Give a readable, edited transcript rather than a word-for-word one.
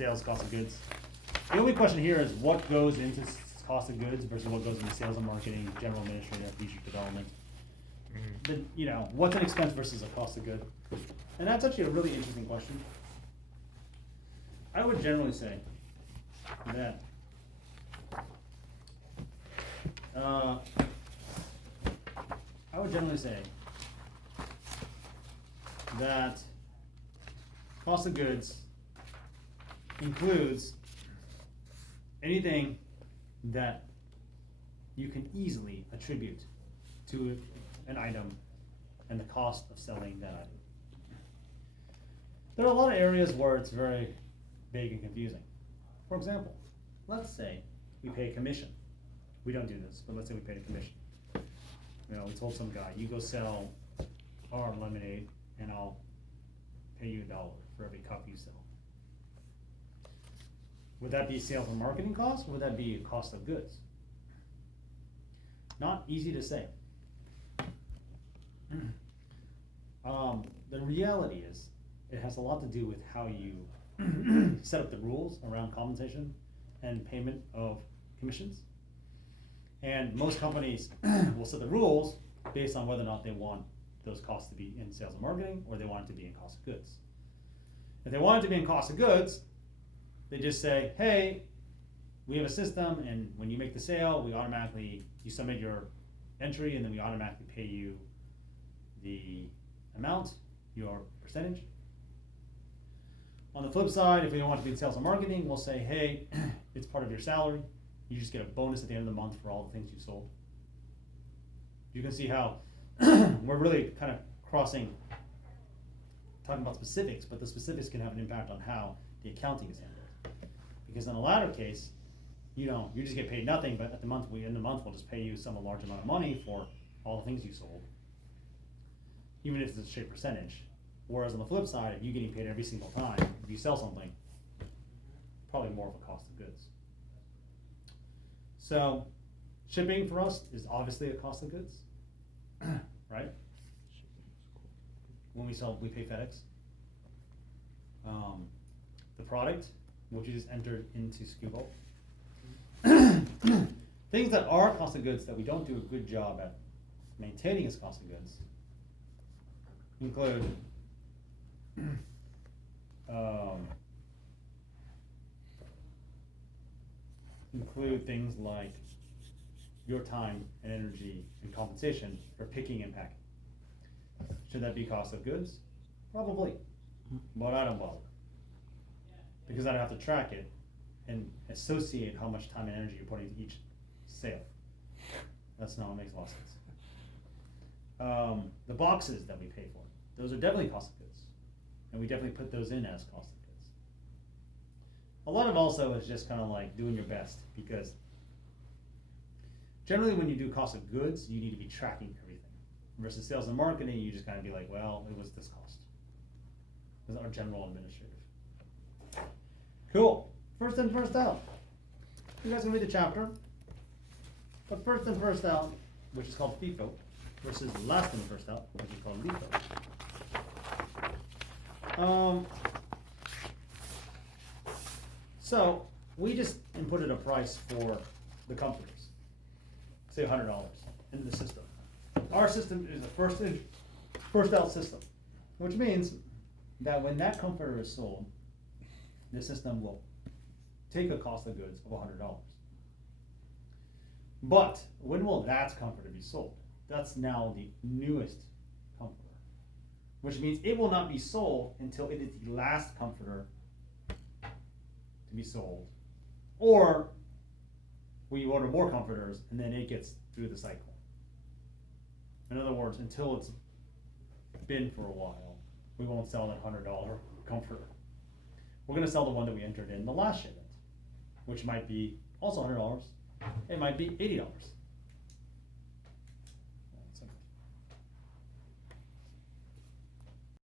sales cost of goods. The only question here is what goes into cost of goods versus what goes into sales and marketing, general administrative, research development. What's an expense versus a cost of good? And that's actually a really interesting question. I would generally say that cost of goods includes anything that you can easily attribute to an item and the cost of selling that item. There are a lot of areas where it's very vague and confusing. For example, let's say we pay a commission. We don't do this, but let's say we paid a commission. We told some guy, you go sell our lemonade and I'll pay you $1 for every cup you sell. Would that be sales and marketing cost, or would that be a cost of goods? Not easy to say. The reality is, it has a lot to do with how you set up the rules around compensation and payment of commissions. And most companies will set the rules based on whether or not they want those costs to be in sales and marketing, or they want it to be in cost of goods. If they want it to be in cost of goods, they just say, hey, we have a system, and when you make the sale, you submit your entry, and then we automatically pay you the amount, your percentage. On the flip side, if we don't want it to be in sales and marketing, we'll say, hey, it's part of your salary. You just get a bonus at the end of the month for all the things you sold. You can see how we're really kind of talking about specifics, but the specifics can have an impact on how the accounting is handled. Because in the latter case, you just get paid nothing, but at the end of the month, we'll just pay you some large amount of money for all the things you sold, even if it's a straight percentage. Whereas on the flip side, if you're getting paid every single time, if you sell something, probably more of a cost of goods. So, shipping for us is obviously a cost of goods, right? When we sell, we pay FedEx. The product, which is entered into Scubo. Things that are cost of goods that we don't do a good job at maintaining as cost of goods include things like your time and energy and compensation for picking and packing. Should that be cost of goods? Probably, but I don't bother, because I don't have to track it and associate how much time and energy you're putting into each sale. That's not what makes a lot of sense. The boxes that we pay for, those are definitely cost of goods, and we definitely put those in as cost of goods. A lot of also is just kind of like doing your best, because generally when you do cost of goods, you need to be tracking everything. Versus sales and marketing, you just kind of be like, well, it was this cost. This is our general administrative. Cool. First in, first out. You guys can read the chapter. But first in, first out, which is called FIFO, versus last in, first out, which is called LIFO. So we just inputted a price for the comforters, say $100 into the system. Our system is a first in, first out system, which means that when that comforter is sold, the system will take a cost of goods of $100. But when will that comforter be sold? That's now the newest comforter, which means it will not be sold until it is the last comforter to be sold, or we order more comforters and then it gets through the cycle. In other words, until it's been for a while, we won't sell that $100 comforter. We're going to sell the one that we entered in the last shipment, which might be also $100. It might be $80.